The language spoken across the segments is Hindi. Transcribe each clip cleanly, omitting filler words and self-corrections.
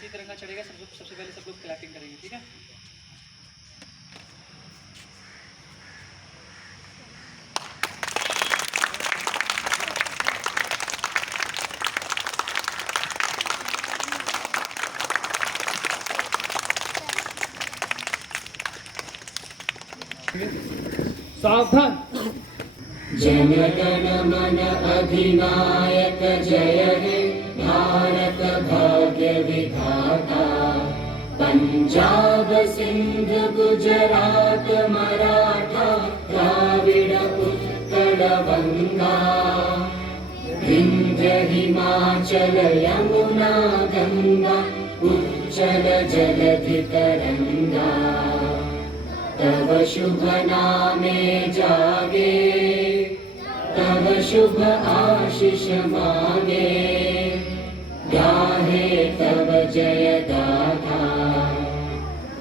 जैसे ही तिरंगा चढ़ेगा सबसे पहले सब लोग क्लैपिंग करेंगे, ठीक है। सावधान। जनगण मन अधिनायक जय हे भारत भाग्य विधाता। पंजाब सिंध गुजरात मराठा द्राविड़ उत्कल गंगा। विंध्य हिमाचल यमुना गंगा उच्चल जलधि तरंगा। तव शुभ नामे जागे तव शुभ आशीष मांगे। गाहे तव जय गाथा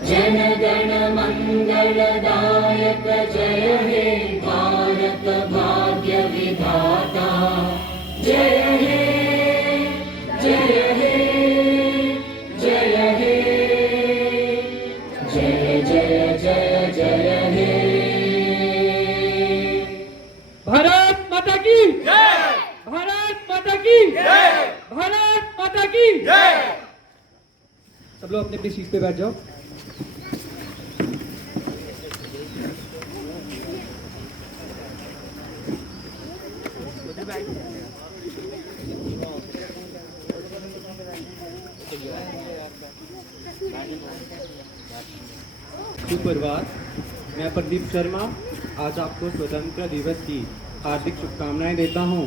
जन गण मंगलदायक जय हे भारत भाग्य विधाता। जय हे जय हे जय हे जय जय जय जय हे। भारत माता की जय। भारत माता की जय। भारत माता की जय। सब लोग अपने अपनी सीट पे बैठ जाओ। सुप्रभात, मैं प्रदीप शर्मा आज आपको स्वतंत्रता दिवस की हार्दिक शुभकामनाएं देता हूं।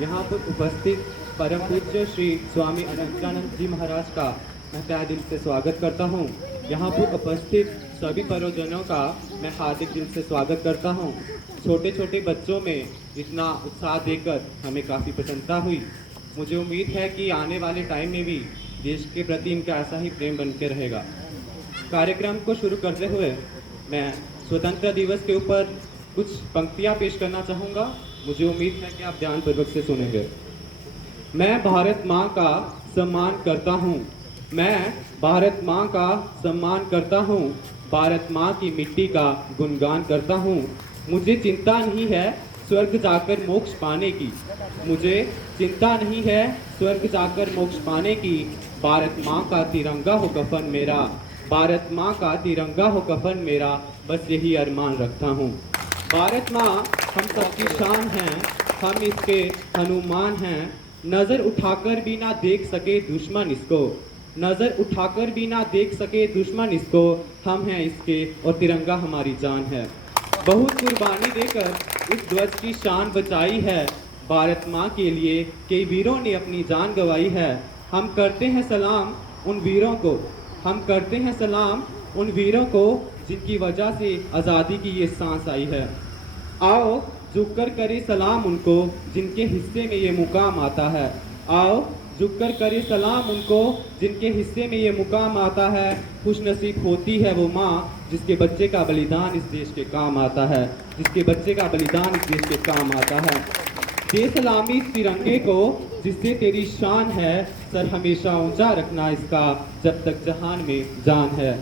यहां पर उपस्थित परम पूज्य श्री स्वामी अनंतानंद जी महाराज का मैं तहे दिल से स्वागत करता हूं। यहां पर उपस्थित सभी परिजनों का मैं हार्दिक दिल से स्वागत करता हूं। छोटे छोटे बच्चों में इतना उत्साह देकर हमें काफ़ी प्रसन्नता हुई। मुझे उम्मीद है कि आने वाले टाइम में भी देश के प्रति इनका ऐसा ही प्रेम बन के रहेगा। कार्यक्रम को शुरू करते हुए मैं स्वतंत्रता दिवस के ऊपर कुछ पंक्तियां पेश करना चाहूँगा। मुझे उम्मीद है कि आप ध्यानपूर्वक से सुनेंगे। मैं भारत माँ का सम्मान करता हूँ। मैं भारत माँ का सम्मान करता हूँ। भारत माँ की मिट्टी का गुणगान करता हूँ। मुझे चिंता नहीं है स्वर्ग जाकर मोक्ष पाने की। मुझे चिंता नहीं है स्वर्ग जाकर मोक्ष पाने की। भारत माँ का तिरंगा हो कफन मेरा। भारत माँ का तिरंगा हो कफन मेरा। बस यही अरमान रखता हूँ। भारत माँ हम सबकी शान हैं। हम इसके हनुमान हैं। नज़र उठाकर भी ना देख सके दुश्मन इसको। नज़र उठाकर भी ना देख सके दुश्मन इसको। हम हैं इसके और तिरंगा हमारी जान है। बहुत कुर्बानी देकर इस ध्वज की शान बचाई है। भारत माँ के लिए कई वीरों ने अपनी जान गंवाई है। हम करते हैं सलाम उन वीरों को। हम करते हैं सलाम उन वीरों को जिनकी वजह से आज़ादी की ये सांस आई है। आओ झुककर करें सलाम उनको जिनके हिस्से में ये मुकाम आता है। आओ झुककर करें सलाम उनको जिनके हिस्से में ये मुकाम आता है। खुशनसीब होती है वो माँ जिसके बच्चे का बलिदान इस देश के काम आता है। जिसके बच्चे का बलिदान इस देश के काम आता है। दे सलामी इस तिरंगे को जिससे तेरी शान है। सर हमेशा ऊंचा रखना इसका जब तक जहान में जान है।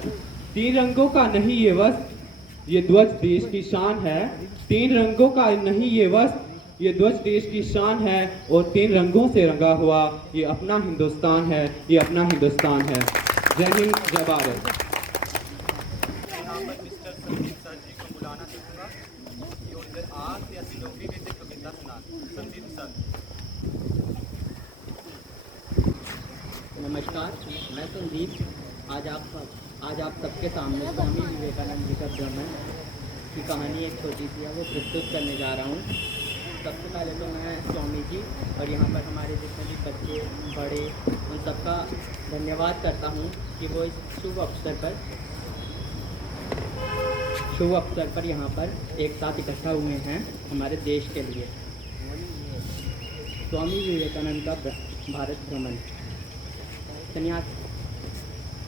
तीन रंगों का नहीं ये वस्त्र ये ध्वज देश की शान है। तीन रंगों का नहीं ये वस्त्र ये ध्वज देश की शान है। और तीन रंगों से रंगा हुआ ये अपना हिंदुस्तान है। ये अपना हिंदुस्तान है। जय हिंद जय भारत। नमस्कार, मैं संदीप आज आप सबके सामने स्वामी विवेकानंद जी का भ्रमण की कहानी एक छोटी सी है वो प्रस्तुत करने जा रहा हूँ। सबसे पहले तो मैं स्वामी जी और यहाँ पर हमारे जितने भी बच्चे बड़े उन सबका धन्यवाद करता हूँ कि वो इस शुभ अवसर पर यहाँ पर एक साथ इकट्ठा हुए हैं हमारे देश के लिए। स्वामी विवेकानंद का भारत भ्रमण।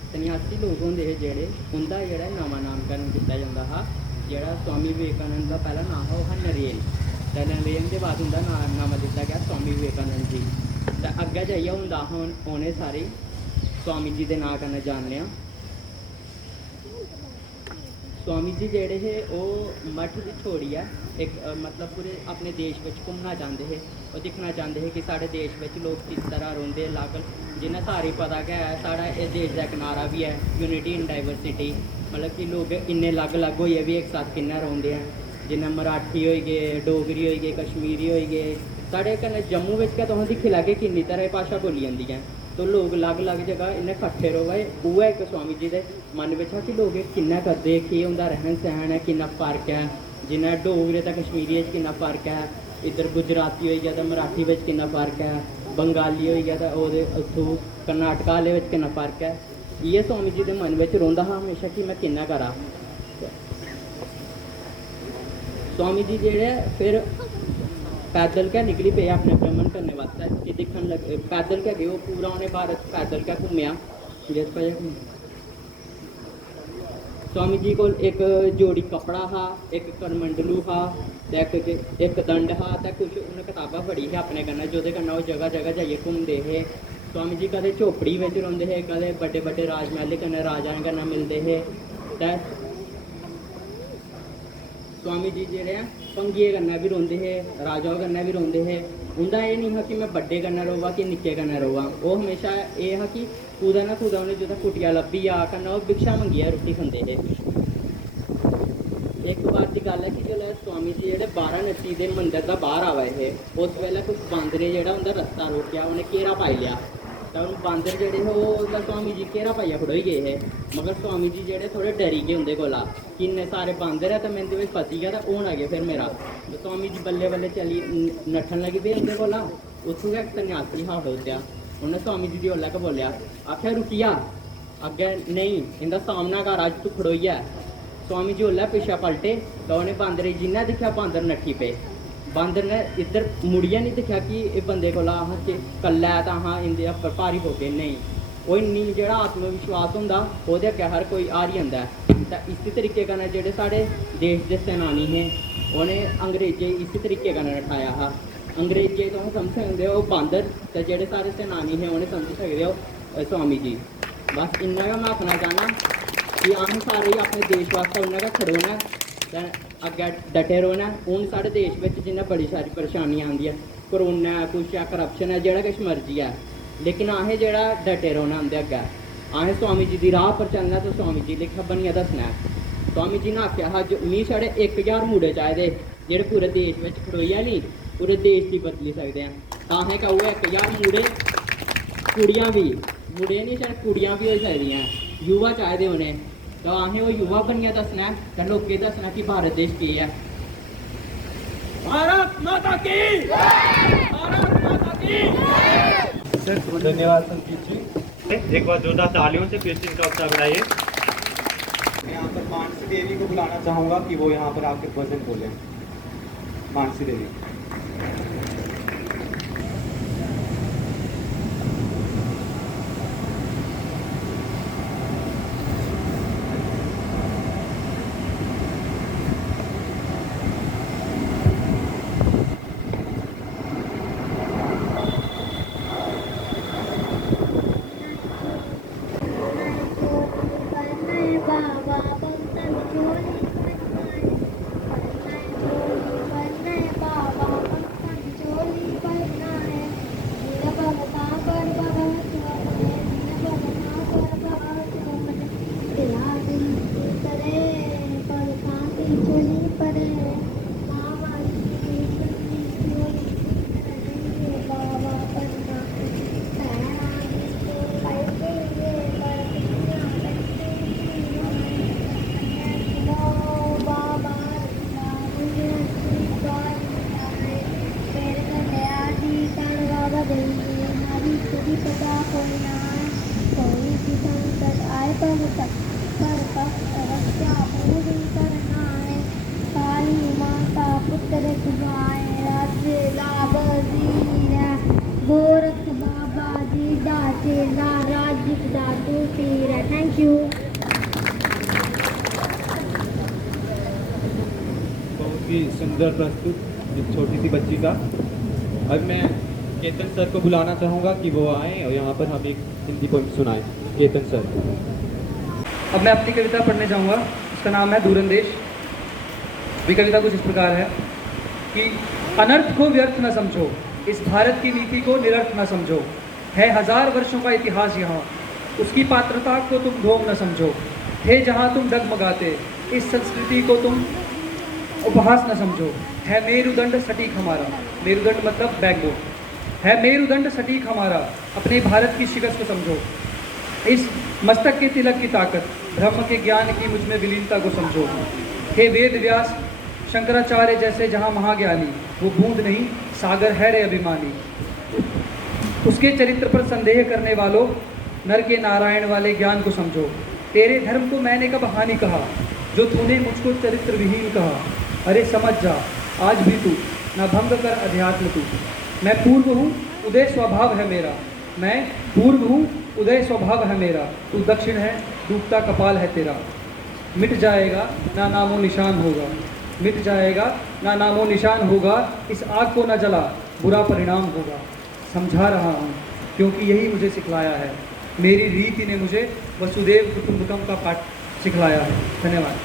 सन्यासी लोग होंदे हे जेह्ड़े उंदा जेह्ड़ा नवां नामकरण कीता जांदा हा। जेह्ड़ा स्वामी विवेकानंद का पहला नाम हा ओह नरेन ते नरेन दे बाद उंदा नाम दित्ता गया स्वामी विवेकानंद जी। ते अग्गें जाइयै होंदा हा उ'नें सारे स्वामी जी के नाम कन्नै जानने आं। स्वामी जी जेह्ड़े हे ओह् मठ गी छोड़ियै इक मतलब पूरे अपने देश बिच घूमना चांह्दे हे। ओह् दिक्खना चांह्दे हे कि साढ़े देश बिच लोग किस तरह रौंह्दे अलग, जि'यां सारें गी पता गै है साढ़ा इस देश दा इक नारा बी है यूनिटी इन डाइवर्सिटी, मतलब कि लोग इन्ने अलग अलग होइयै बी इक साथ कि'यां रौंह्दे हैं। जि'यां मराठी होई गे, डोगरी होई गे, कश्मीरी होई गे। साढ़े कन्नै जम्मू बिच गै तुस दिक्खी लैगे किन्नी तरह दी भाशा बोली जंदी ऐ। तो लोग अलग अलग जगह इन्ने कट्ठे र'वै, उ'ऐ इक स्वामी जी दे मन बिच हा कि लोग एह् कि'यां करदे, केह् उं'दा रहन सहन है, किन्ना फर्क है। जि'यां डोगरे ते कश्मीरी च किन्ना फर्क है, इद्धर गुजराती होई गेआ ते मराठी बिच किन्ना फर्क है, बंगाली होई गेआ ते ओह्दे उत्थूं कर्नाटका आह्ले बिच किन्ना फर्क है। इ'यै स्वामी जी दे मन बिच रौंह्दा हा हमेशा कि मैं कि'यां करां। स्वामी जी जेह्ड़े फिर पैदल गै निकली पे अपने भ्रमण करने वास्तै कि दिक्खन लगे, पैदल गै गे ओह् पूरा उ'नें भारत पैदल गै घूमेआ। जिस वजह स्वामी जी कोल इक जोड़ी कपड़ा हा, इक करमंडलू हा ते इक दंड हा ते कुछ उ'नें कताबां पढ़ी ही अपने कन्नै जोह्दे कन्नै ओह् जगह जगह जाइयै घूमदे हे। स्वामी जी कदें झोपड़ी बिच रौंह्दे हे, कदें बड्डे बड्डे राजमहल कन्नै राजाएं कन्नै मिलदे हे। ते स्वामी जी जेह्ड़े ऐ भंगियें कन्नै बी रौंह्दे हे, राजाओं कन्नै बी रौंह्दे हे। उं'दा एह् निं हा कि मैं बड्डे कन्नै र'वां कि निक्के कन्नै र'वां, ओह् हमेशा एह् हा कि कुदै ना कुदै उ'नें जित्थै कुटिया लब्भी जा कन्नै ओह् भिक्षा मंगियै रुट्टी खंदे हे। इक बार दी गल्ल है कि जिसलै स्वामी जी जेह्ड़े वाराणसी दे मंदर दा बाह्र आवा दे हे, उस बेल्लै कुछ बांदरें जेह्ड़ा उं'दा रस्ता रोकेआ, उ'नें घेरा पाई लेआ। ते हून बांदर जेह्ड़े हे ओह् स्वामी जी घेरा पाइयै खड़ोई गे हे, मगर स्वामी जी जेह्ड़े थोह्ड़े डरी गे उं'दे कोला कि इन्ने सारे बांदर ऐ ते में इं'दे बिच फसी गेआ ते होना केह् फिर मेरा। ते स्वामी जी बल्लें बल्लें चली नट्ठन लगी पे उं'दे कोला। उत्थूं गै इक सन्यासी हा खड़ोतेआ, उन्नै स्वामी जी दी ओल्लै गै बोलेआ, आखेआ रुकी जा, अग्गें नेईं इं'दा सामना कर अज्ज तू खड़ोइयै। स्वामी जी ओल्लै पिच्छें पलटे ते उ'नें बांदरें गी जिन्नै दिक्खेआ बांदर नट्ठी पे। बांदर ने इद्धर मुड़ियै नहीं दिक्खेआ कि एह् बंदे कोला अस कल्ला ऐ तां अस इं'दे उप्पर भारी पौगे, नेईं। ओह् इन्नी जेह्ड़ा आत्मविश्वास होंदा ओह्दे अग्गें हर कोई हारी जंदा ऐ। ते इसी तरीके कन्नै जेह्ड़े साढ़े देश दे सेनानी हे उ'नें अंग्रेजें गी इसी तरीके कन्नै नठाया हा। अंग्रेजें गी तुस समझी सकदे हो बांदर, ते जेह्ड़े साढ़े सेनानी हे उ'नें समझी सकदे हो स्वामी जी। बस इन्ना गै मैं आखना चाह्न्नां कि असें सारे अपने देश वास्तै उन्ना गै खड़ोना ऐ ते अग्गें डटे रौह्ना। हून साढ़े देश बिच जि'यां बड़ी सारी परेशानियां आंदियां, करोना ऐ, कुछ ऐ, करप्शन है, जेह्ड़ा किश मर्जी है, लेकिन असें जेह्ड़ा डटे रौह्ना उं'दे अग्गें। असें स्वामी जी दी राह पर चलना ते स्वामी जी लेखा बनियै दस्सना ऐ। स्वामी जी ने आखेआ हा मिगी छड़े 1000 मुड़े चाहिदे जेह्ड़े पूरे देश बिच खड़ोइयै नी पूरे देश गी बदली सकदे हैं। तां असें कहो 1000 मुड़े, कुड़ियां भी, मुड़े नहीं छड़े कुड़ियां भी होई सकदियां, युवा चाहिदे उ'नें। तो असें ओह् युवा बनियै दस्सना ऐ ते लोकें गी दस्सना कि भारत देश केह् है। भारत माता की, भारत माता की। धन्यवाद संकीर्त जी। एक बार जोरदार तालियों से फिर से इनका उत्साह बढ़ाइए। मैं यहाँ पर मानसी देवी को बुलाना चाहूँगा कि वो यहाँ पर आके भजन बोले। मानसी देवी। गोरख बाबा जी दाते राज दातू पीर। Thank you. बहुत ही सुंदर प्रस्तुत एक छोटी सी बच्ची का। अब मैं केतन सर को बुलाना चाहूँगा कि वो आए और यहाँ पर हम एक हिंदी पोइम सुनाएं। केतन सर। अब मैं अपनी कविता पढ़ने जाऊंगा। इसका नाम है दूरंदेश। ये कविता कुछ इस प्रकार है कि अनर्थ को व्यर्थ न समझो, इस भारत की नीति को निरर्थ न समझो, है 1000 वर्षों का इतिहास यहाँ, उसकी पात्रता को तुम ढोंग न समझो, थे जहाँ तुम डगमगाते, इस संस्कृति को तुम उपहास न समझो, है मेरुदंड सटीक हमारा, मेरुदंड मतलब बैकबोन, है मेरुदंड सटीक हमारा, अपने भारत की शिकस्त को समझो, इस मस्तक के तिलक की ताकत, ब्रह्म के ज्ञान की मुझ में विलीनता को समझो, हे वेद व्यास शंकराचार्य जैसे जहाँ महाज्ञानी, वो बूंद नहीं सागर है रे अभिमानी, उसके चरित्र पर संदेह करने वालों, नर के नारायण वाले ज्ञान को समझो, तेरे धर्म को मैंने कब हानि कहा, जो तूने मुझको चरित्र विहीन कहा, अरे समझ जा आज भी तू, न भंग कर अध्यात्म तू, मैं पूर्व हूँ उदय स्वभाव है मेरा, मैं पूर्व हूँ उदय स्वभाव है मेरा, तू दक्षिण है डूबता कपाल है तेरा, मिट जाएगा ना नामो निशान होगा, मिट जाएगा ना नामो निशान होगा, इस आग को न जला बुरा परिणाम होगा, समझा रहा हूँ क्योंकि यही मुझे सिखलाया है, मेरी रीति ने मुझे वसुदेव कुटुंबकम का पाठ सिखलाया है। धन्यवाद।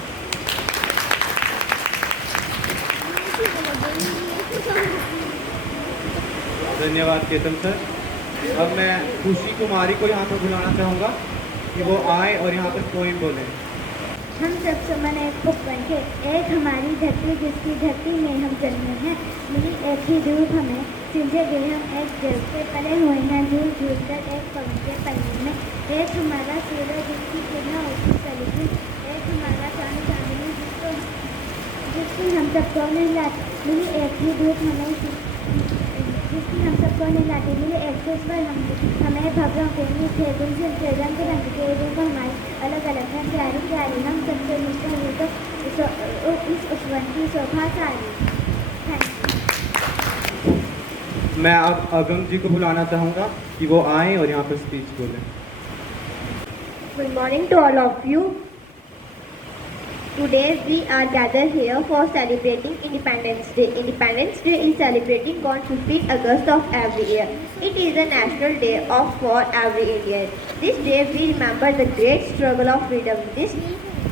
धन्यवाद केतन सर। अब मैं खुशी कुमारी को यहाँ पर बुलाना चाहूँगा कि वो आए और यहाँ पर पोइम बोलें। हम सब सुमन एक उपवन थे, एक हमारी धरती जिसकी धरती में हम जन्मे हैं, मिली एक ही धूप हमें, सिंचे गए हम एक जल से, पले हुए हैं झूल झूल कर एक पवन के पन्ने में, एक हमारा सूरज जिसकी किरणें होती चली, एक हमारा चांद चांदनी जिसकी हम सबको नहलाती, मिली एक ही धूप हमें, जिसकी हम सबको नहलाती, मिली एक से पर हमें भव्यों के मीठे गुलशन के रंग रंग के रूप हमारे अलग अलग हैं, प्यारी प्यारी हम सबसे मिलते हुए तो इस उपवन की शोभा सारी। मैं अब अगम जी को बुलाना चाहूँगा कि वो आएँ और यहाँ पर स्पीच बोलें। Good morning to all of you. Today we are gathered here for celebrating Independence Day. Independence Day is celebrating on 15th August of every year. It is a national day for every Indian. This day we remember the great struggle of freedom. This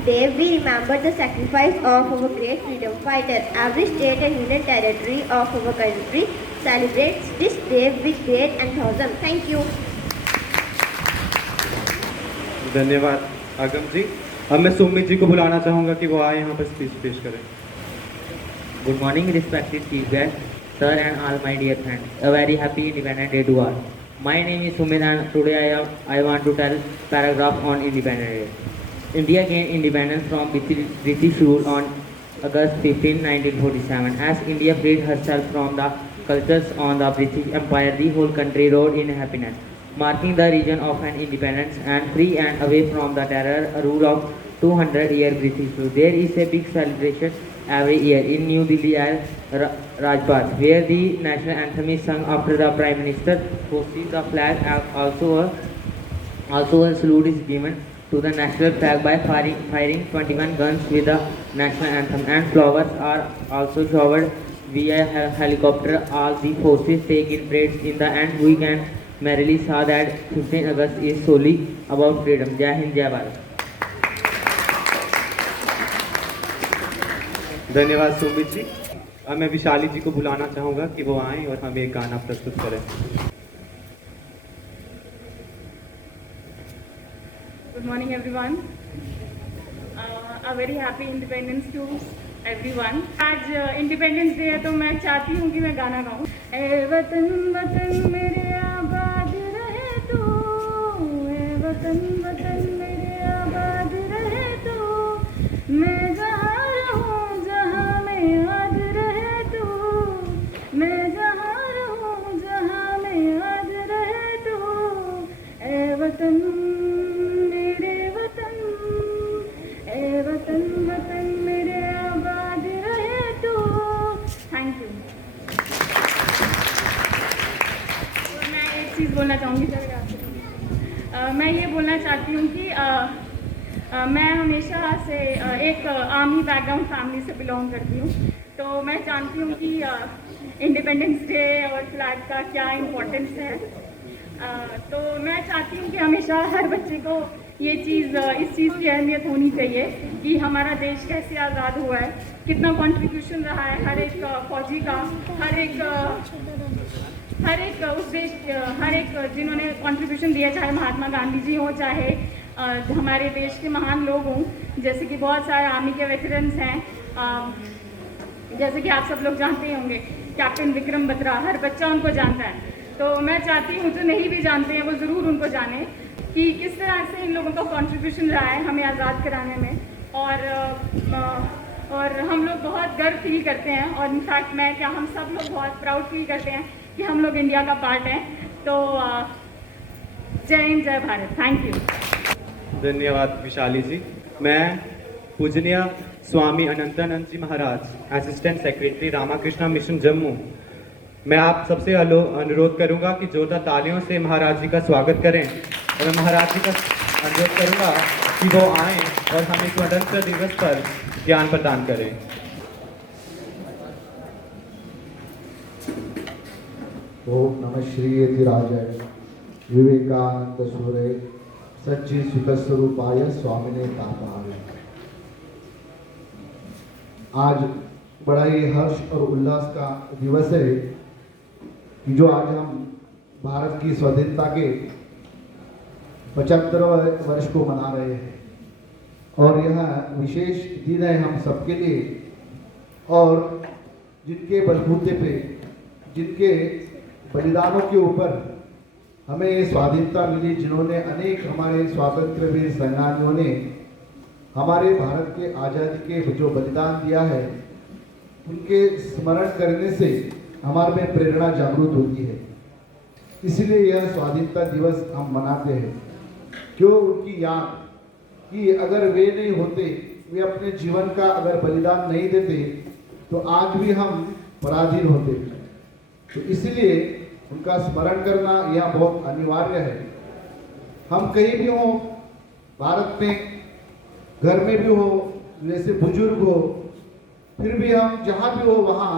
day we remember the sacrifice of our great freedom fighters. Every state and union territory of our country celebrates this day with great enthusiasm. Thank you. धन्यवाद आगम जी। अब मैं सुमित जी को बुलाना चाहूँगा कि वो आए यहाँ पर स्पीच पेश करें। Good morning, respected chief guest, sir and all my dear friends. A very happy Independence Day to all. My name is Sumit and today I want to tell paragraph on Independence Day. India gained independence from British rule on August 15, 1947. As India freed herself from the cultures on the British Empire, the whole country rode in happiness, marking the region of an independence and free and away from the terror rule of 200-year British rule. There is a big celebration every year in New Delhi at Rajpath, where the national anthem is sung after the Prime Minister hoists the flag. Also a salute is given to the national flag by firing 21 guns with the national anthem, and flowers are also showered via helicopter. All the forces take in parades in the end. We can merrily saw that 15 August is solely about freedom. Jai Hind, Jai Bharat. धन्यवाद सुमित जी। अब मैं विशाली जी को बुलाना चाहूँगा कि वो आएँ और हमें एक गाना प्रस्तुत करें। Good morning everyone. A very happy Independence to everyone. आज इंडिपेंडेंस डे है तो मैं चाहती हूँ कि मैं गाना गाऊँ। ए वतन वतन मेरे आबाद रहे तू, ए वतन वतन मेरे आबाद रहे तू, मैं जहाँ रहूँ जहाँ में याद रहे तू, मैं जहाँ रहूँ जहाँ में याद रहे तू, ए वतन मेरे वतन, ए वतन वतन मेरे आबाद रहे तू। Thank you. मैं एक चीज़ बोलना चाहूँगी सर, मैं ये बोलना चाहती हूँ कि मैं हमेशा से एक आर्मी बैकग्राउंड फैमिली से बिलोंग करती हूँ। तो मैं जानती हूँ कि इंडिपेंडेंस डे और फ्लैग का क्या इम्पोर्टेंस है। तो मैं चाहती हूँ कि हमेशा हर बच्चे को ये चीज़ इस चीज़ की अहमियत होनी चाहिए कि हमारा देश कैसे आज़ाद हुआ है, कितना कंट्रीब्यूशन रहा है हर एक फौजी का, हर एक उस देश, हर एक जिन्होंने कंट्रीब्यूशन दिया, चाहे महात्मा गांधी जी हो, चाहे हमारे देश के महान लोग हों, जैसे कि बहुत सारे आर्मी के वेटरन्स हैं, जैसे कि आप सब लोग जानते ही होंगे कैप्टन विक्रम बत्रा, हर बच्चा उनको जानता है। तो मैं चाहती हूँ जो नहीं भी जानते हैं वो ज़रूर उनको जाने कि किस तरह से इन लोगों का कंट्रीब्यूशन रहा है हमें आज़ाद कराने में। और हम लोग बहुत गर्व फील करते हैं, और इनफैक्ट मैं क्या हम सब लोग बहुत प्राउड फील करते हैं कि हम लोग इंडिया का पार्ट हैं। तो जय हिंद, जय भारत, थैंक यू। धन्यवाद विशाली जी। मैं पूजनीय Swami Anantanand ji Maharaj, assistant secretary Ramakrishna Mission Jammu, मैं आप सबसे अनुरोध करूंगा कि जोरदार तालियों से महाराज जी का स्वागत करें, और मैं महाराज जी का अनुरोध करूंगा कि वो आएं और हमें स्वतंत्रता दिवस पर ज्ञान प्रदान करें। ओम नमः श्री यतिराजाय विवेकानंद सूर्य सच्ची सुख स्वरूपाय स्वामिने तापाय। आज बड़ा ही हर्ष और उल्लास का दिवस है कि जो आज हम भारत की स्वाधीनता के 75वें वर्ष को मना रहे हैं, और यह विशेष दिन है हम सबके लिए, और जिनके बलबूते पे, जिनके बलिदानों के ऊपर हमें ये स्वाधीनता मिली, जिन्होंने अनेक हमारे स्वातंत्र वीर सेनानियों ने हमारे भारत के आज़ादी के जो बलिदान दिया है, उनके स्मरण करने से हमारे में प्रेरणा जागृत होती है। इसलिए यह स्वाधीनता दिवस हम मनाते हैं, क्यों उनकी याद कि अगर वे नहीं होते, वे अपने जीवन का अगर बलिदान नहीं देते, तो आज भी हम पराधीन होते। तो इसलिए उनका स्मरण करना यह बहुत अनिवार्य है। हम कहीं भी हो, भारत में घर में भी हो, जैसे बुजुर्ग हो, फिर भी हम जहाँ भी हो वहाँ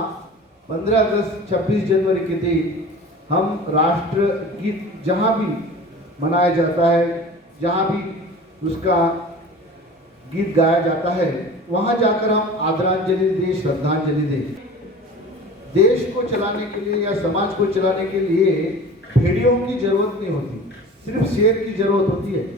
15 अगस्त 26 जनवरी के दिन हम राष्ट्र गीत जहाँ भी मनाया जाता है, जहाँ भी उसका गीत गाया जाता है, वहाँ जाकर हम आदरांजलि दें, श्रद्धांजलि दें। देश को चलाने के लिए या समाज को चलाने के लिए भेड़ियों की जरूरत नहीं होती, सिर्फ शेर की जरूरत होती है।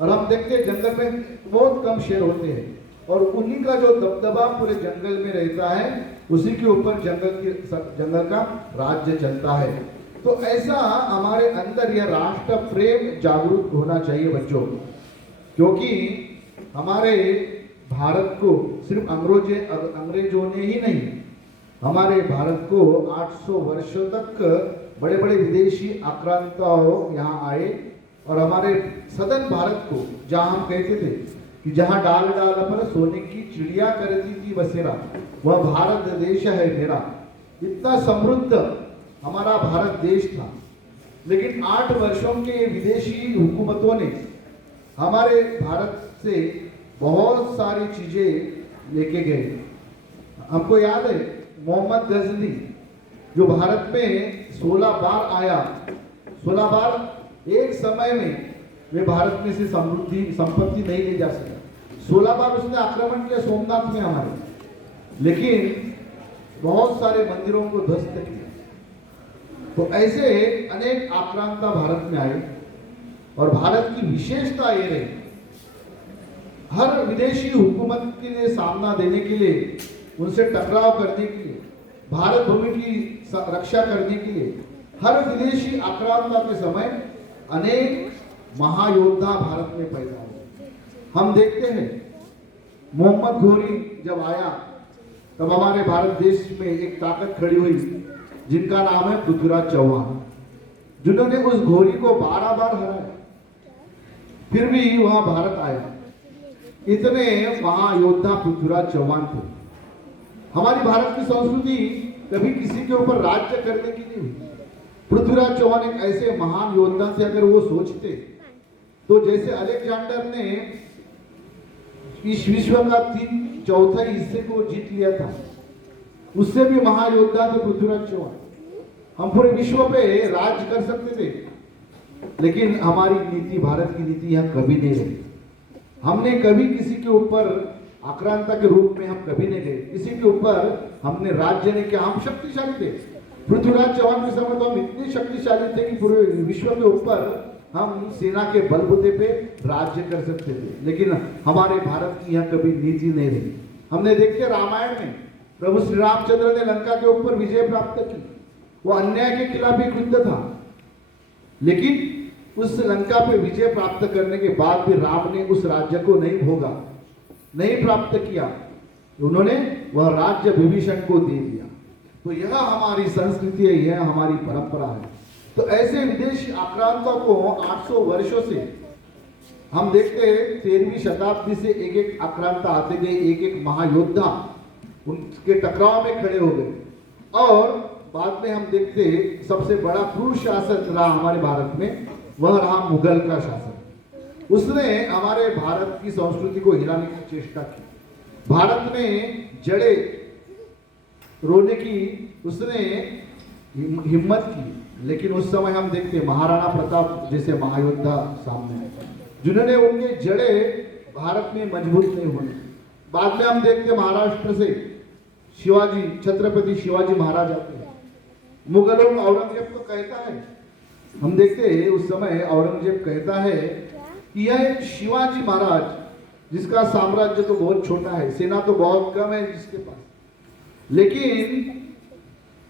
और हम देखते हैं जंगल में बहुत कम शेर होते हैं, और उन्हीं का जो दबदबा पूरे जंगल में रहता है, उसी के ऊपर जंगल का राज्य चलता है। तो ऐसा हमारे अंदर यह राष्ट्र प्रेम जागरूक होना चाहिए बच्चों, क्योंकि हमारे भारत को सिर्फ अंग्रेजों ने ही नहीं, हमारे भारत को 800 वर्षों तक बड़े बड़े विदेशी आक्रांता यहाँ आए, और हमारे सदन भारत को, जहाँ हम कहते थे कि जहाँ डाल डाल पर सोने की चिड़िया करती थी बसेरा, वह भारत देश है मेरा। इतना समृद्ध हमारा भारत देश था, लेकिन 8 वर्षों के विदेशी हुकूमतों ने हमारे भारत से बहुत सारी चीजें लेके गए। हमको याद है मोहम्मद गजनी जो भारत में 16 बार आया, 16 बार एक समय में वे भारत में से संपत्ति नहीं ले जा सका। 16 बार उसने आक्रमण किया सोमनाथ में हमारे, लेकिन बहुत सारे मंदिरों को ध्वस्त किया। तो ऐसे अनेक आक्रांता भारत में आए, और भारत की विशेषता ये रही, हर विदेशी हुकूमत के लिए सामना देने के लिए, उनसे टकराव करने के लिए, भारत भूमि की रक्षा करने के लिए, हर विदेशी आक्रांता के समय अनेक महायोद्धा भारत में पैदा हुए। हम देखते हैं मोहम्मद घोरी जब आया, तब हमारे भारत देश में एक ताकत खड़ी हुई जिनका नाम है पृथ्वीराज चौहान, जिन्होंने उस घोरी को 12 बार हराया, फिर भी वहां भारत आया। इतने महायोद्धा पृथ्वीराज चौहान थे। हमारी भारत की संस्कृति कभी किसी के ऊपर राज्य करने की नहीं हुई। पृथ्वीराज चौहान एक ऐसे महान योद्धा थे, अगर वो सोचते तो जैसे अलेक्जेंडर ने इस विश्व का 3/4 हिस्से को जीत लिया था, उससे भी महायोद्धा थे पृथ्वीराज चौहान। हम पूरे विश्व पे राज कर सकते थे, लेकिन हमारी नीति, भारत की नीति यहाँ कभी नहीं रही। हमने कभी किसी के ऊपर आक्रांता के रूप में हम कभी नहीं गए, किसी के ऊपर हमने राज्य नहीं किया। हम शक्तिशाली थे, पृथ्वीराज चौहान के समय तो हम इतने शक्तिशाली थे कि पूरे विश्व के ऊपर हम सेना के बलबूते पे राज्य कर सकते थे, लेकिन हमारे भारत की यहाँ कभी नीति नहीं रही। हमने देखते रामायण में प्रभु श्री रामचंद्र ने लंका के ऊपर विजय प्राप्त की, वो अन्याय के खिलाफ एक युद्ध था, लेकिन उस लंका पे विजय प्राप्त करने के बाद भी राम ने उस राज्य को नहीं भोगा, नहीं प्राप्त किया, उन्होंने वह राज्य विभीषण को दे दिया। तो यह हमारी संस्कृति है, यह हमारी परंपरा है। तो ऐसे विदेशी आक्रांतों को 800 वर्षों से हम देखते हैं, 13वीं शताब्दी से एक एक आक्रांता आते गए, एक एक महायोद्धा उनके टकराव में खड़े हो गए, और बाद में हम देखते हैं सबसे बड़ा क्रूर शासन रहा हमारे भारत में, वह रहा मुगल का शासन। उसने हमारे भारत की संस्कृति को हिलाने की चेष्टा की, भारत में जड़े रोने की उसने हिम्मत की, लेकिन उस समय हम देखते महाराणा प्रताप जैसे महायोद्धा सामने आए, जिन्होंने उनके जड़े भारत में मजबूत नहीं होने। बाद में हम देखते महाराष्ट्र से शिवाजी, छत्रपति शिवाजी महाराज आते हैं। मुगलों में औरंगजेब को कहता है, हम देखते हैं उस समय औरंगजेब कहता है कि यह एक शिवाजी महाराज जिसका साम्राज्य तो बहुत छोटा है, सेना तो बहुत कम है जिसके पास, लेकिन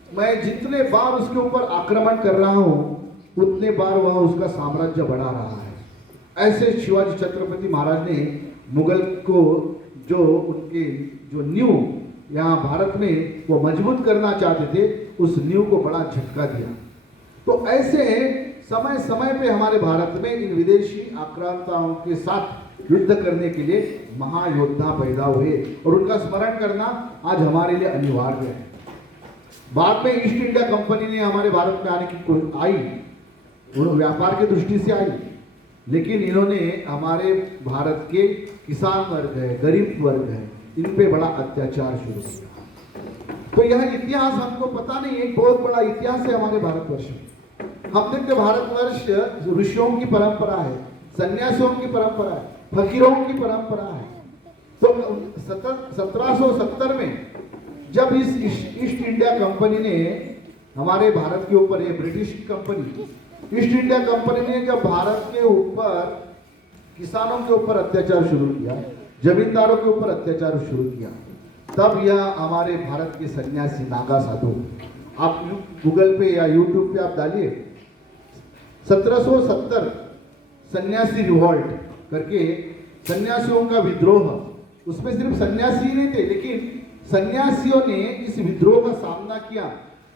मैं जितने बार उसके ऊपर आक्रमण कर रहा हूं उतने बार वह उसका साम्राज्य बढ़ा रहा है। ऐसे शिवाजी छत्रपति महाराज ने मुगल को जो उनके जो नींव यहाँ भारत में वो मजबूत करना चाहते थे, उस नींव को बड़ा झटका दिया। तो ऐसे समय समय पे हमारे भारत में इन विदेशी आक्रांताओं के साथ युद्ध करने के लिए महायोद्धा पैदा हुए, और उनका स्मरण करना आज हमारे लिए अनिवार्य है। बाद में ईस्ट इंडिया कंपनी ने हमारे भारत में आने की आई, व्यापार की दृष्टि से आई, लेकिन इन्होंने हमारे भारत के किसान वर्ग है, गरीब वर्ग है, इन पे बड़ा अत्याचार शुरू किया। तो यह इतिहास हमको पता नहीं है, बहुत बड़ा इतिहास है हमारे भारतवर्ष में। हम देखते भारतवर्ष ऋषियों की परंपरा है, सन्यासियों की परंपरा है, फकीरों की परंपरा है। तो 1770 में जब इस ईस्ट इंडिया कंपनी ने हमारे भारत के ऊपर, ये British company east India company ने जब भारत के ऊपर किसानों के ऊपर अत्याचार शुरू किया, जमींदारों के ऊपर अत्याचार शुरू किया, तब यह हमारे भारत के सन्यासी नागा साधु, आप गूगल पे या यूट्यूब पे आप डालिए 1770 सन्यासी रिवॉल्ट करके, सन्यासियों का विद्रोह। उसमें सिर्फ सन्यासी ही नहीं थे, लेकिन सन्यासियों ने इस विद्रोह का सामना किया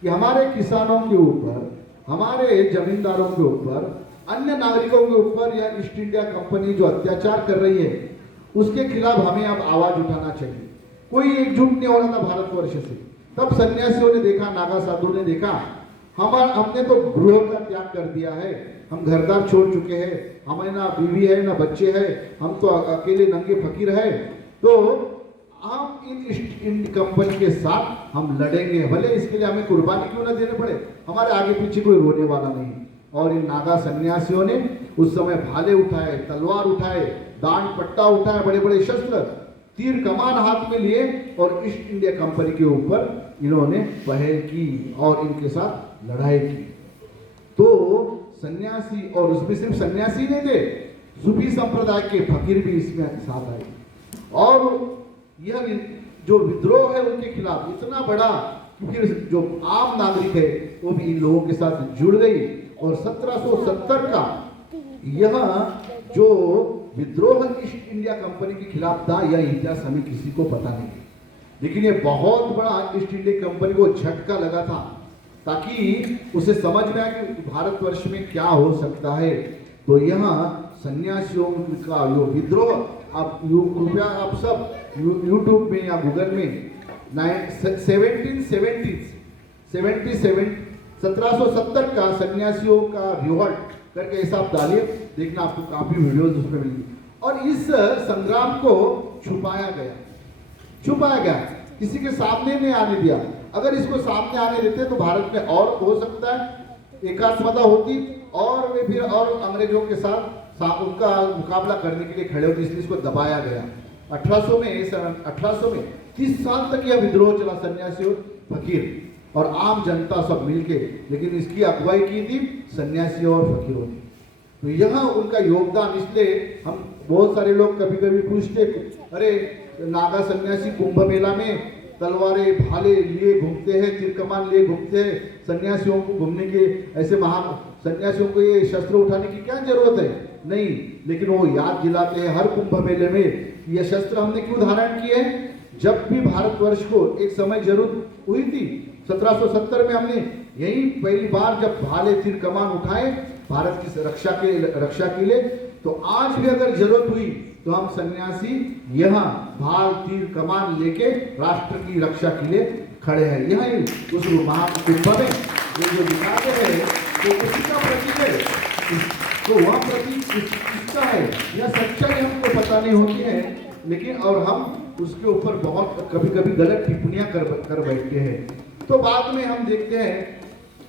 कि हमारे किसानों के ऊपर, हमारे जमींदारों के ऊपर, अन्य नागरिकों के ऊपर यह ईस्ट इंडिया कंपनी जो अत्याचार कर रही है, उसके खिलाफ हमें अब आवाज उठाना चाहिए। कोई एकजुट नहीं हो रहा था भारतवर्ष से। तब सन्यासियों ने देखा, नागा साधु ने देखा, हमने तो गृह का त्याग कर दिया है, हम घरदार छोड़ चुके हैं, हमें ना बीवी है ना बच्चे हैं, हम तो अकेले नंगे फकीर है, तो हम इन ईस्ट इंडिया कंपनी के साथ हम लड़ेंगे, भले इसके लिए हमें कुर्बानी क्यों ना देने पड़े, हमारे आगे पीछे कोई रोने वाला नहीं। और इन नागा सन्यासियों ने उस समय भाले उठाए, तलवार उठाए, दांड पट्टा उठाए, बड़े बड़े शस्त्र, तीर कमान हाथ में लिए, और ईस्ट इंडिया कंपनी के ऊपर इन्होंने पहल की और इनके साथ लड़ाई की। तो सन्यासी, और उसमें सिर्फ सन्यासी नहीं थे, सूफी संप्रदाय के फकीर भी इसमें साथ आए, और यह जो विद्रोह है उनके खिलाफ इतना बड़ा, क्योंकि जो आम नागरिक है वो भी इन लोगों के साथ जुड़ गई, और 1770 का यह जो विद्रोह ईस्ट इंडिया कंपनी के खिलाफ था, यह इतिहास हमें किसी को पता नहीं, लेकिन ये बहुत बड़ा ईस्ट इंडिया कंपनी को झटका लगा था, ताकि उसे समझ में आए कि भारतवर्ष में क्या हो सकता है। तो यहाँ सन्यासियों का जो विद्रोह, आप कृपया आप सब यूट्यूब में या गूगल में 1770 का सन्यासियों का रिवॉल्ट करके हिसाब डालिए, देखना आपको काफी वीडियोस उसमें मिलेंगी। और इस संग्राम को छुपाया गया, किसी के सामने नहीं आने दिया। अगर इसको सामने आने देते तो भारत में और हो सकता है एकात्मता होती और वे फिर और अंग्रेजों के साथ उनका मुकाबला करने के लिए खड़े होते, इसलिए इसको दबाया गया। 1800 में 30 साल तक यह विद्रोह चला, सन्यासी और फकीर और आम जनता सब मिलके, लेकिन इसकी अगुवाई की थी सन्यासी और फकीरों ने। तो यह उनका योगदान, इसलिए हम बहुत सारे लोग कभी कभी पूछते, अरे नागा सन्यासी कुंभ मेला में तलवारें भाले लिए घूमते हैं, तीर कमान लिए घूमते हैं, सन्यासियों को घूमने के ऐसे महान सन्यासियों को ये शस्त्र उठाने की क्या जरूरत है? नहीं, लेकिन वो याद दिलाते हैं हर कुंभ मेले में, ये शस्त्र हमने क्यों धारण किए हैं? जब भी भारतवर्ष को एक समय जरूरत हुई थी 1770 में, हमने यही पहली बार जब भाले तीर कमान उठाए भारत की रक्षा के लिए, तो आज भी अगर जरूरत हुई तो हम सन्यासी यहाँ भाल तीर कमान लेके राष्ट्र की रक्षा के लिए खड़े हैं। यही उस महाकुंभ में ये जो दिखाते हैं तो उसी का प्रतीक है। तो वह प्रतीक किसका है यह सच्चाई हमको पता नहीं होती है, लेकिन और हम उसके ऊपर बहुत कभी कभी गलत टिप्पणियां कर बैठते हैं। तो बाद में हम देखते हैं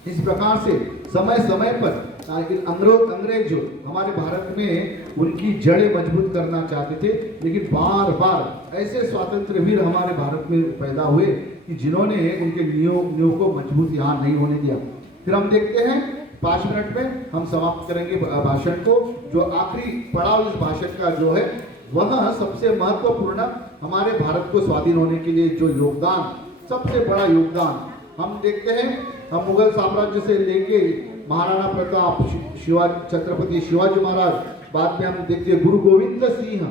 इस प्रकार से समय समय पर अंग्रेज जो हमारे भारत में उनकी जड़ें मजबूत करना चाहते थे, लेकिन बार बार ऐसे स्वातंत्र्य वीर हमारे भारत में पैदा हुए कि जिन्होंने उनके नींव को मजबूत यहाँ नहीं होने दिया। फिर हम देखते हैं 5 मिनट में हम समाप्त करेंगे भाषण को। जो आखिरी पड़ाव इस भाषण का जो है वह सबसे महत्वपूर्ण, हमारे भारत को स्वाधीन होने के लिए जो योगदान, सबसे बड़ा योगदान हम देखते हैं। हम मुगल साम्राज्य से लेके महाराणा प्रताप, छत्रपति शिवाजी महाराज, बाद में हम देखते हैं गुरु गोविंद सिंह,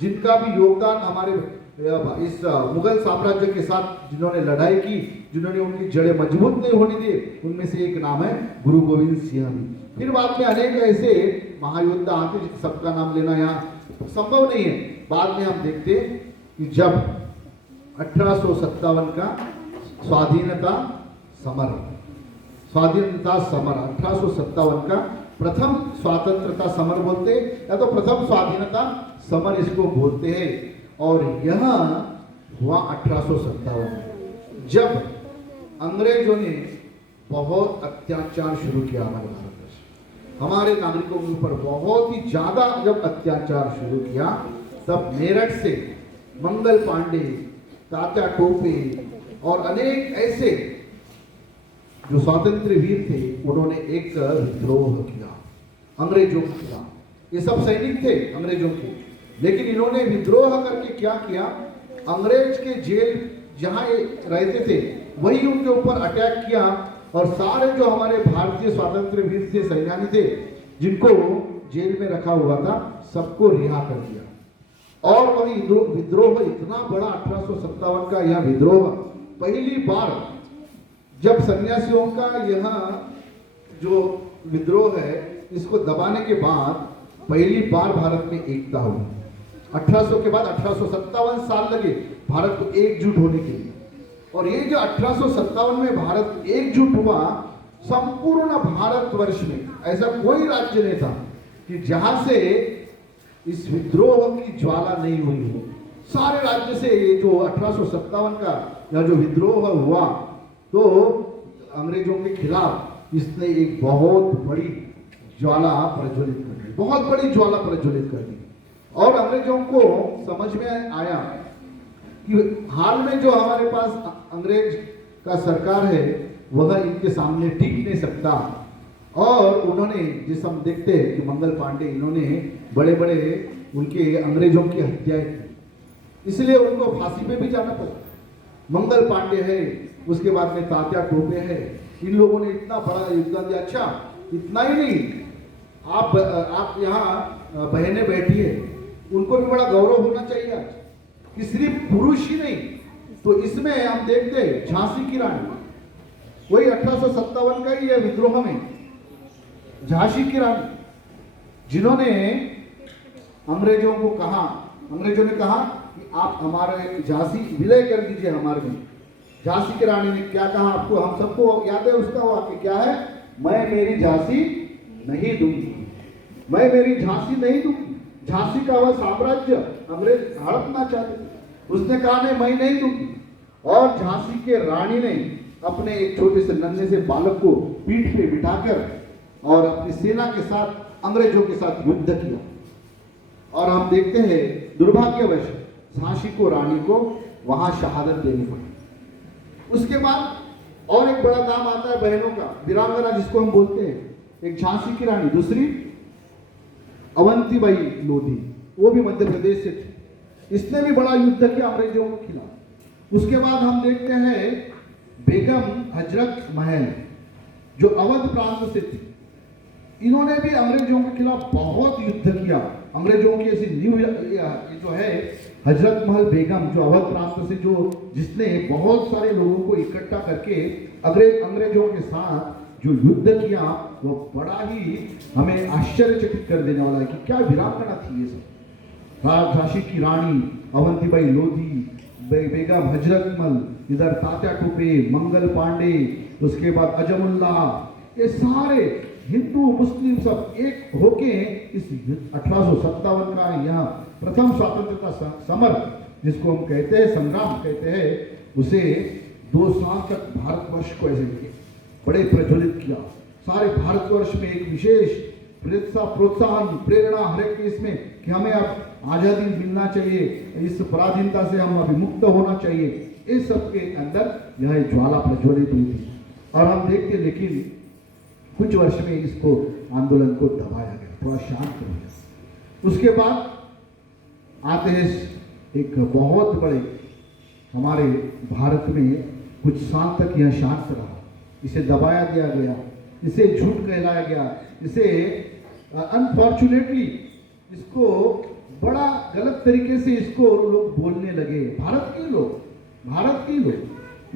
जिनका भी योगदान हमारे इस मुगल साम्राज्य के साथ जिन्होंने लड़ाई की, जिन्होंने उनकी जड़ें मजबूत नहीं होने दी, उनमें से एक नाम है गुरु गोविंद सिंह। फिर बाद में अनेक ऐसे महायोद्धा आते, सबका नाम लेना यहाँ संभव नहीं है। बाद में हम देखते कि जब 1857 का स्वाधीनता समर 1857 का प्रथम स्वतंत्रता समर बोलते हैं, या तो प्रथम स्वाधीनता समर इसको बोलते हैं। और यह हुआ 1857 जब अंग्रेजों ने बहुत अत्याचार शुरू किया हमारे भारत, हमारे नागरिकों के ऊपर बहुत ही ज्यादा जब अत्याचार शुरू किया, तब मेरठ से मंगल पांडे, तात्या टोपे और अनेक ऐसे जो स्वातंत्र्य वीर थे, उन्होंने एक विद्रोह किया अंग्रेजों के खिलाफ। ये सब सैनिक थे अंग्रेजों के, लेकिन इन्होंने विद्रोह करके क्या किया, अंग्रेज के जेल जहां रहते थे वही उनके ऊपर अटैक किया, और सारे जो हमारे भारतीय स्वातंत्र्य वीर थे, सैनानी थे, जिनको जेल में रखा हुआ था, सबको रिहा कर दिया। और वही विद्रोह इतना बड़ा 1857 का यह विद्रोह, पहली बार जब सन्यासियों का यह जो विद्रोह है, इसको दबाने के बाद पहली बार भारत में एकता हुई। 1800 के बाद 1857 साल लगे भारत को एकजुट होने के लिए, और ये जो 1857 में भारत एकजुट हुआ, संपूर्ण भारतवर्ष में ऐसा कोई राज्य नहीं था कि जहां से इस विद्रोह की ज्वाला नहीं हुई हो। सारे राज्य से ये जो 1857 का यह जो विद्रोह हुआ, तो अंग्रेजों के खिलाफ इसने एक बहुत बड़ी ज्वाला प्रज्वलित कर दी, बहुत बड़ी ज्वाला प्रज्वलित कर दी। और अंग्रेजों को समझ में आया कि हाल में जो हमारे पास अंग्रेज का सरकार है, वह इनके सामने टिक नहीं सकता। और उन्होंने, जिस हम देखते हैं कि मंगल पांडे, इन्होंने बड़े बड़े उनके अंग्रेजों की हत्याएं की, इसलिए उनको फांसी पे भी जाना पड़ा। मंगल पांडे है, उसके बाद में तात्या टोपे है, इन लोगों ने इतना बड़ा योगदान दिया। अच्छा, इतना ही नहीं, आप यहाँ बहनें बैठी है, उनको भी बड़ा गौरव होना चाहिए आज कि सिर्फ पुरुष ही नहीं। तो इसमें हम देखते हैं झांसी की रानी, वही 1857 का ही है विद्रोह में, झांसी की रानी, जिन्होंने अंग्रेजों को कहा, अंग्रेजों ने कहा कि आप हमारे झांसी विलय कर दीजिए हमारे में। झांसी की रानी ने क्या कहा, आपको हम सबको याद है उसका वाक्य क्या है, मैं मेरी झांसी नहीं दूंगी, मैं मेरी झांसी नहीं दूंगी। झांसी का वह साम्राज्य अंग्रेज हड़पना चाहते थे, उसने कहा नहीं, मैं नहीं दूंगी। और झांसी के रानी ने अपने एक छोटे से नन्हे से बालक को पीठ पे बिठाकर और अपनी सेना के साथ अंग्रेजों के साथ युद्ध किया। और हम देखते हैं दुर्भाग्यवश झांसी को रानी को वहां शहादत देनी पड़ी। उसके बाद और एक बड़ा नाम आता है बहनों का, वीरांगना जिसको हम बोलते हैं, एक झांसी की रानी, दूसरी अवंतीबाई लोधी, वो भी मध्य प्रदेश से थी। इसने भी बड़ा युद्ध किया अंग्रेजों के खिलाफ। उसके बाद हम देखते हैं बेगम हजरत महल जो अवध प्रांत से थी, इन्होंने भी अंग्रेजों के खिलाफ बहुत युद्ध किया। अंग्रेजों की ऐसी न्यू ये जो है हजरत महल बेगम जो अवध प्रांत से जिसने बहुत सारे लोगों को इकट्ठा करके अंग्रेजों के साथ जो युद्ध किया वो बड़ा ही हमें आश्चर्यचकित कर देने वाला है कि क्या वीरांगना थी ये सब। झांसी की रानी अवंतीबाई लोधी, बेगम हजरत महल, इधर तात्या टोपे, मंगल पांडे, उसके बाद अजमुल्ला, ये सारे हिंदू मुस्लिम सब एक होके इस 1857 का यहाँ प्रथम स्वतंत्रता समर जिसको हम कहते हैं संग्राम कहते हैं, उसे 2 साल तक भारतवर्ष को ऐसे बड़े प्रज्वलित किया। सारे भारतवर्ष में एक विशेष प्रोत्साहन प्रेरणा हर एक इसमें कि हमें अब आज़ादी मिलना चाहिए, इस पराधीनता से हम अभी मुक्त होना चाहिए, इस सब के अंदर यह ज्वाला प्रज्वलित हुई थी। और हम देखते लेकिन कुछ वर्ष में इसको आंदोलन को दबाया गया, थोड़ा शांत हो गया। उसके बाद आते हैं एक बहुत बड़े हमारे भारत में कुछ साल तक यह शांत रहा, इसे दबाया दिया गया, इसे झूठ कहलाया गया, इसे अनफॉर्चुनेटली इसको बड़ा गलत तरीके से इसको लोग बोलने लगे, भारत के लोग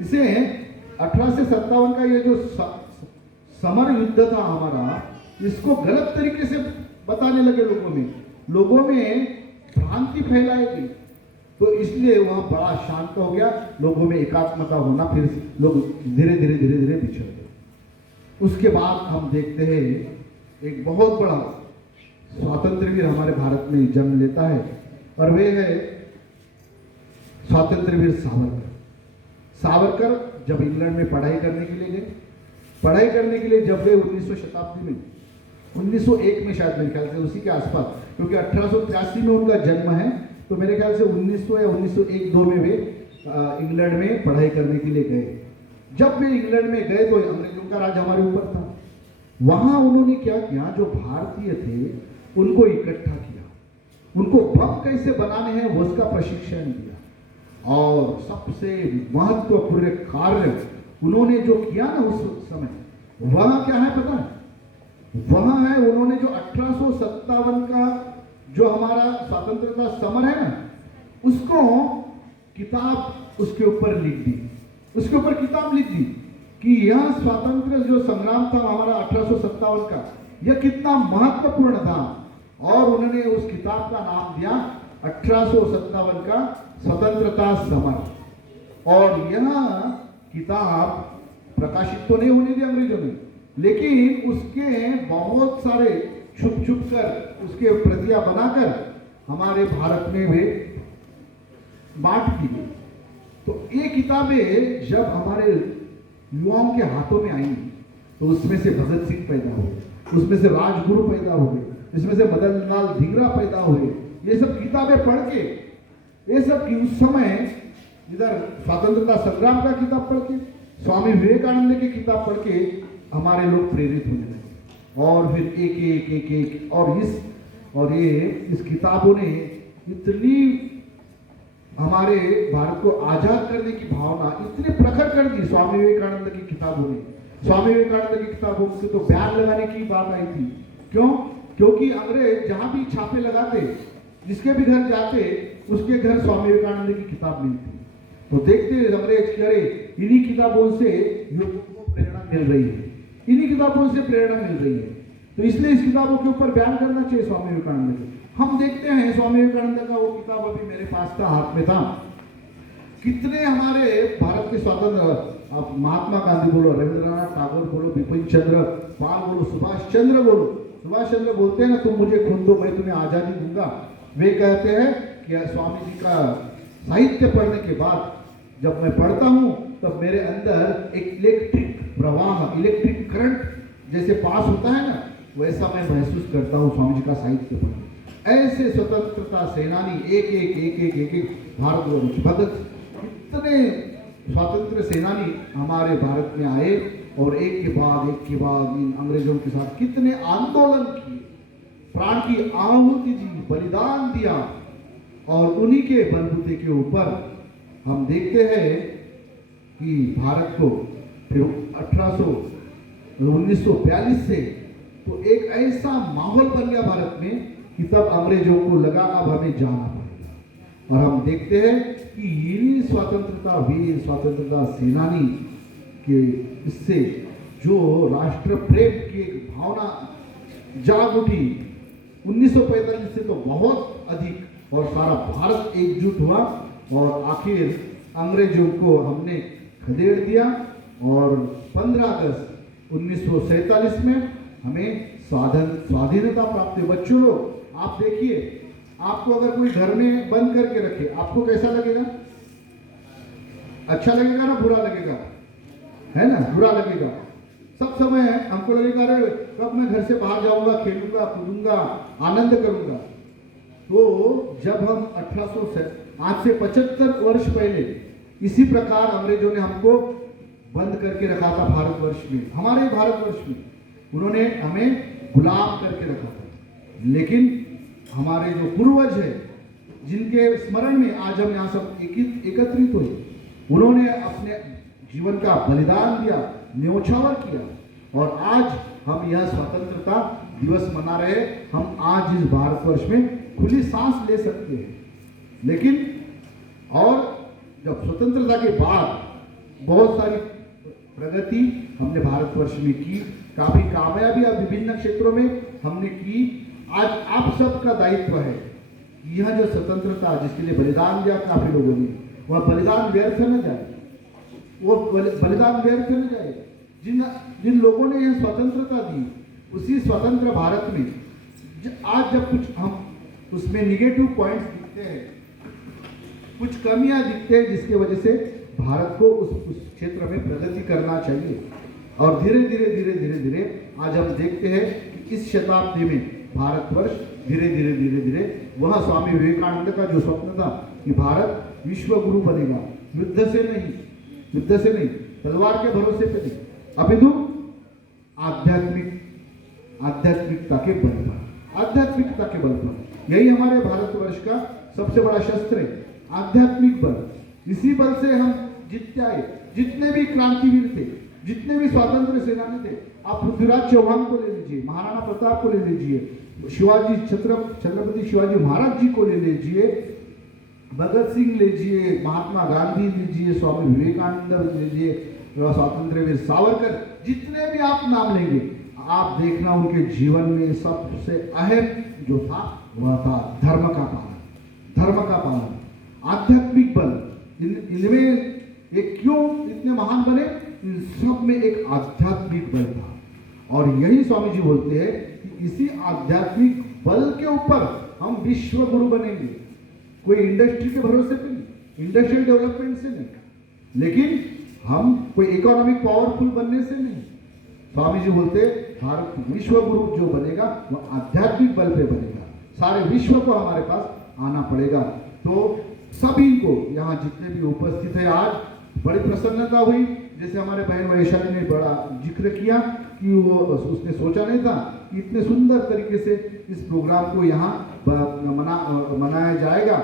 इसे 1857 का ये जो समर युद्ध था हमारा, इसको गलत तरीके से बताने लगे लोगों में भ्रांति फैलाई गई, तो इसलिए वहाँ बड़ा शांत हो गया, लोगों में एकात्मता होना, फिर लोग धीरे धीरे बिछड़ गए। उसके बाद हम देखते हैं एक बहुत बड़ा स्वातंत्रवीर हमारे भारत में जन्म लेता है और वे है स्वातंत्रवीर सावरकर। जब इंग्लैंड में पढ़ाई करने के लिए जब वे 1900 शताब्दी में 1901 में शायद मेरे ख्याल से उसी के आसपास, क्योंकि 1883 में उनका जन्म है, तो मेरे ख्याल से 1900 या 1901-2 में वे इंग्लैंड में पढ़ाई करने के लिए गए। जब वे इंग्लैंड में गए तो अंग्रेजों का राज हमारे ऊपर था। वहां उन्होंने क्या किया, जो भारतीय थे उनको इकट्ठा किया, उनको बम कैसे बनाने हैं वो उसका प्रशिक्षण दिया, और सबसे महत्वपूर्ण कार्य उन्होंने जो किया ना उस समय, वहां क्या है पता है, वहां है उन्होंने जो 1857 का जो हमारा स्वतंत्रता समर है ना, उसको किताब उसके ऊपर लिख दी, कि यह स्वतंत्र जो संग्राम था हमारा 1857 का, यह कितना महत्वपूर्ण था, और उन्होंने उस किताब का नाम दिया 1857 का स्वतंत्रता समर। और यह किताब प्रकाशित तो नहीं होने दी अंग्रेजों ने, लेकिन उसके बहुत सारे छुप कर उसके प्रतियां बनाकर हमारे भारत में वे बांट दी गई। तो ये किताबें जब हमारे युवाओं के हाथों में आई तो उसमें से भगत सिंह पैदा हुए, उसमें से राजगुरु पैदा हुए, इसमें से मदन लाल धिंगरा पैदा हुए। ये सब किताबें पढ़ के, ये सब की उस समय इधर स्वतंत्रता संग्राम का किताब पढ़ के, स्वामी विवेकानंद की किताब पढ़ के हमारे लोग प्रेरित होने लगे, और फिर एक और इस किताबों ने इतनी हमारे भारत को आजाद करने की भावना इतनी प्रखर कर दी स्वामी विवेकानंद की किताबों ने। स्वामी विवेकानंद की किताबों से तो बैन लगाने की बात आई थी। क्यों? क्योंकि अंग्रेज जहां भी छापे लगाते, जिसके भी घर जाते, उसके घर स्वामी विवेकानंद की किताब मिलती। तो देखते अंग्रेज कि अरे इन्हीं किताबों से युवकों को प्रेरणा मिल रही है, इन्हीं किताबों से प्रेरणा मिल रही है, तो इसलिए इस किताबों के ऊपर बयान करना चाहिए स्वामी विवेकानंद के। हम देखते हैं स्वामी विवेकानंद का वो किताब अभी मेरे पास था, हाथ में था। कितने हमारे भारत के स्वतंत्र, आप महात्मा गांधी बोलो, रविंद्रनाथ टैगोर बोलो, बिपिन चंद्र पाल बोलो, सुभाष चंद्र बोलो, सुभाष चंद्र बोलते हैं ना, तुम मुझे खून दो मैं तुम्हें आजादी दूंगा। वे कहते हैं कि स्वामी जी का साहित्य पढ़ने के बाद जब मैं पढ़ता हूँ तब मेरे अंदर एक इलेक्ट्रिक प्रवाह, इलेक्ट्रिक करंट जैसे पास होता है ना, वैसा मैं महसूस करता हूँ स्वामी जी का साहित्य पढ़। ऐसे स्वतंत्रता सेनानी एक एक एक एक एक एक भारतवर्ष भगत, इतने स्वतंत्र सेनानी हमारे भारत में आए और एक के बाद इन अंग्रेजों के साथ कितने आंदोलन किए, प्राण की आहुति दी, बलिदान दिया, और उन्हीं के बलबूते के ऊपर हम देखते हैं कि भारत को फिर 1942 से तो एक ऐसा माहौल बन गया भारत में कि तब अंग्रेजों को लगा अब हमें जाना पड़ेगा। और हम देखते हैं कि इन्हीं स्वतंत्रता वीर, स्वतंत्रता सेनानी के इससे जो राष्ट्र प्रेम की एक भावना जाग उठी 1945 से तो बहुत अधिक, और सारा भारत एकजुट हुआ और आखिर अंग्रेजों को हमने खदेड़ दिया, और 15 अगस्त 1947 में हमें स्वाधीनता प्राप्त हुई। बच्चों लोग आप देखिए, आपको अगर कोई घर में बंद करके रखे आपको कैसा लगेगा? अच्छा लगेगा ना बुरा लगेगा? है ना, बुरा लगेगा। सब समय हमको लगेगा अरे कब मैं घर से बाहर जाऊंगा, खेलूंगा, कूदूंगा, आनंद करूंगा। तो जब हम आज से 75 वर्ष पहले इसी प्रकार अंग्रेजों ने हमको बंद करके रखा था भारतवर्ष में, हमारे भारतवर्ष में उन्होंने हमें गुलाम करके रखा था। लेकिन हमारे जो पूर्वज है जिनके स्मरण में आज हम यहाँ सब एकत्रित हुए, उन्होंने अपने जीवन का बलिदान दिया, न्योछावर किया, और आज हम यह स्वतंत्रता दिवस मना रहे। हम आज इस भारतवर्ष में खुली सांस ले सकते हैं। लेकिन और जब स्वतंत्रता के बाद बहुत सारी प्रगति हमने भारतवर्ष में की, काफी कामयाबी विभिन्न क्षेत्रों में हमने की। आज आप सबका दायित्व है, यह जो स्वतंत्रता जिसके लिए बलिदान दिया काफी लोगों ने, वह बलिदान व्यर्थ न जाए, वो बलिदान व्यर्थ न जाए। जिन लोगों ने यह स्वतंत्रता दी, उसी स्वतंत्र भारत में आज जब कुछ हम उसमें निगेटिव पॉइंट्स दिखते हैं, कुछ कमियां दिखते हैं, जिसके वजह से भारत को उस क्षेत्र में प्रगति करना चाहिए। और धीरे धीरे आज हम देखते हैं कि इस शताब्दी में भारतवर्ष धीरे धीरे वह स्वामी विवेकानंद का जो स्वप्न था कि भारत विश्व गुरु बनेगा, युद्ध से नहीं, तलवार के भरोसे पे नहीं, अपितु आध्यात्मिकता के बल पर। यही हमारे भारतवर्ष का सबसे बड़ा शस्त्र है, आध्यात्मिक बल। इसी बल से हम जीतते आए। जितने भी क्रांतिवीर थे, जितने भी स्वतंत्र सेनानी थे, आप पृथ्वीराज चौहान को ले लीजिए, महाराणा प्रताप को ले लीजिए, शिवाजी छत्रपति शिवाजी महाराज जी को ले लीजिए, भगत सिंह लीजिए, महात्मा गांधी लीजिए, स्वामी विवेकानंद लीजिए, स्वातंत्र वीर सावरकर, जितने भी आप नाम लेंगे, आप देखना उनके जीवन में सबसे अहम जो था वह था धर्म का पालन, आध्यात्मिक बल। इनमें ये क्यों इतने महान बने? इन सब में एक आध्यात्मिक बल था। और यही स्वामी जी बोलते हैं कि इसी आध्यात्मिक बल के ऊपर हम विश्व गुरु बनेंगे। कोई इंडस्ट्री के भरोसे पे नहीं, इंडस्ट्रियल डेवलपमेंट से नहीं, लेकिन हम कोई इकोनॉमिक पावरफुल बनने से नहीं। स्वामी जी बोलते भारत विश्व गुरु जो बनेगा वह आध्यात्मिक बल पे बनेगा। सारे विश्व को हमारे पास आना पड़ेगा। तो सभी को यहाँ जितने भी उपस्थित है, आज बड़ी प्रसन्नता हुई। जैसे हमारे बहन वैशाली ने बड़ा जिक्र किया कि वो उसने सोचा नहीं था कि इतने सुंदर तरीके से इस प्रोग्राम को यहाँ मनाया जाएगा।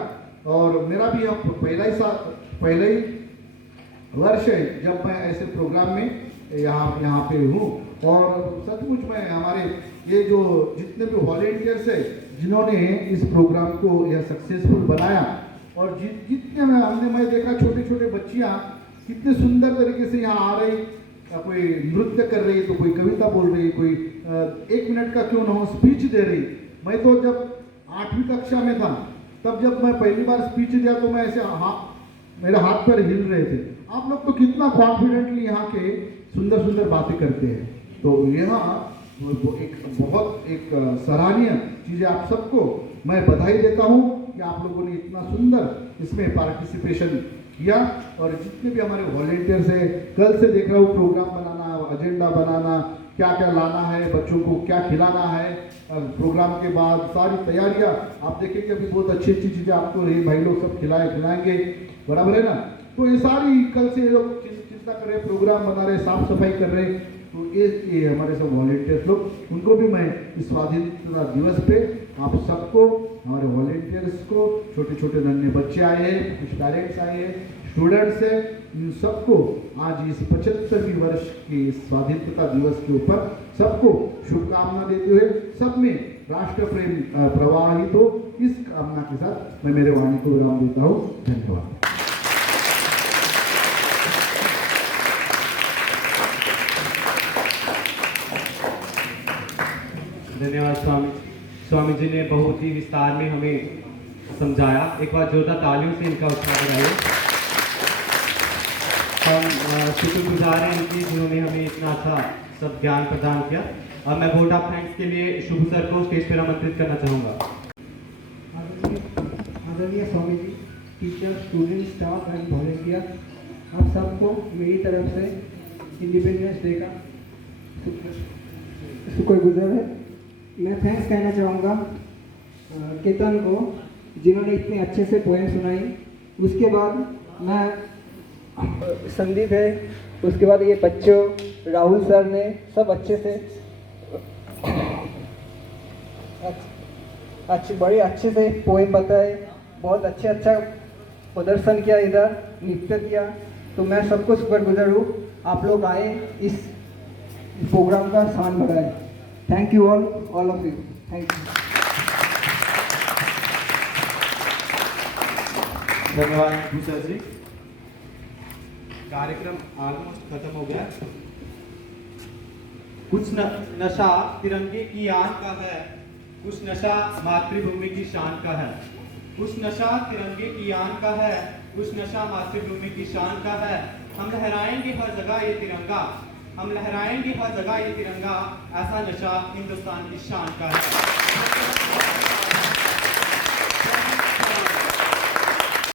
और मेरा भी पहला ही वर्ष है जब मैं ऐसे प्रोग्राम में यहाँ पे हूँ। और सचमुच में हमारे ये जो जितने भी वॉलेंटियर्स है जिन्होंने इस प्रोग्राम को यह सक्सेसफुल बनाया, और जितने मैं देखा छोटे छोटे बच्चियाँ कितने सुंदर तरीके से यहाँ आ रही, कोई नृत्य कर रही, तो कोई कविता बोल रही, कोई 1 मिनट का क्यों ना हो स्पीच दे रही। मैं तो जब 8वीं कक्षा में था तब जब मैं पहली बार स्पीच दिया तो मैं ऐसे मेरे हाथ पर हिल रहे थे। आप लोग तो कितना कॉन्फिडेंटली यहाँ के सुंदर सुंदर बातें करते हैं। तो यहाँ एक बहुत सराहनीय चीज़ है। आप सबको मैं बधाई देता हूँ कि आप लोगों ने इतना सुंदर इसमें पार्टिसिपेशन किया। और जितने भी हमारे वॉलेंटियर्स हैं, कल से देख रहा हूँ प्रोग्राम बनाना, एजेंडा बनाना, क्या क्या लाना है, बच्चों को क्या खिलाना है, प्रोग्राम के बाद सारी तैयारियां आप देखेंगे। अभी बहुत अच्छी अच्छी चीज़ें आपको ये भाई लोग सब खिलाएंगे, बराबर है ना। तो ये सारी कल से ये लोग चिंता कर रहे, प्रोग्राम बना रहे, साफ सफाई कर रहे। तो ये हमारे सब वॉलेंटियर्स लोग, उनको भी मैं इस स्वाधीनता दिवस पे आप सबको, हमारे वॉलेंटियर्स को, छोटे छोटे नन्हे बच्चे आए हैं, कुछ पेरेंट्स आए हैं, स्टूडेंट्स हैं, इन सबको आज इस 75वीं वर्ष के स्वाधीनता दिवस के ऊपर सबको शुभकामना देते हुए सब में राष्ट्र प्रेम प्रवाहित हो, इस कामना के साथ मैं मेरे वाणी को विराम देता हूँ। धन्यवाद। धन्यवाद स्वामी जी ने बहुत ही विस्तार में हमें समझाया। एक बार जोरदार तालियों से इनका उत्साह बढ़ाइए। हम शुक्रगुजार हैं इनकी, जिन्होंने हमें इतना अच्छा सब ज्ञान प्रदान किया। और मैं वोट ऑफ थैंक्स के लिए शुभ सर को स्टेज पर आमंत्रित करना चाहूँगा। आदरणीय Swami ji, teacher, student, staff and volunteer, आप सबको मेरी तरफ से इंडिपेंडेंस डे का शुक्रगुजार है। मैं थैंक्स कहना चाहूँगा केतन को, जिन्होंने इतने अच्छे से पोएम सुनाई। उसके बाद मैं संदीप है, उसके बाद ये बच्चों, राहुल सर ने सब अच्छे से बड़े अच्छे से पोएम बताए, बहुत अच्छा प्रदर्शन किया, इधर नृत्य किया। तो मैं सबको शुक्रगुजार हूँ। आप लोग आए, इस प्रोग्राम का शान बढ़ाए। Thank you all of you, thank you. धन्यवाद भूषण जी। कार्यक्रम ऑलमोस्ट खत्म हो गया। कुछ नशा तिरंगे की आन का है, कुछ नशा मातृभूमि की शान का है। कुछ नशा तिरंगे की आन का है, कुछ नशा मातृभूमि की शान का है। हम लहराएंगे हर जगह ये तिरंगा, हम लहराएंगे हर जगह ये तिरंगा, ऐसा नशा हिंदुस्तान की शान का है।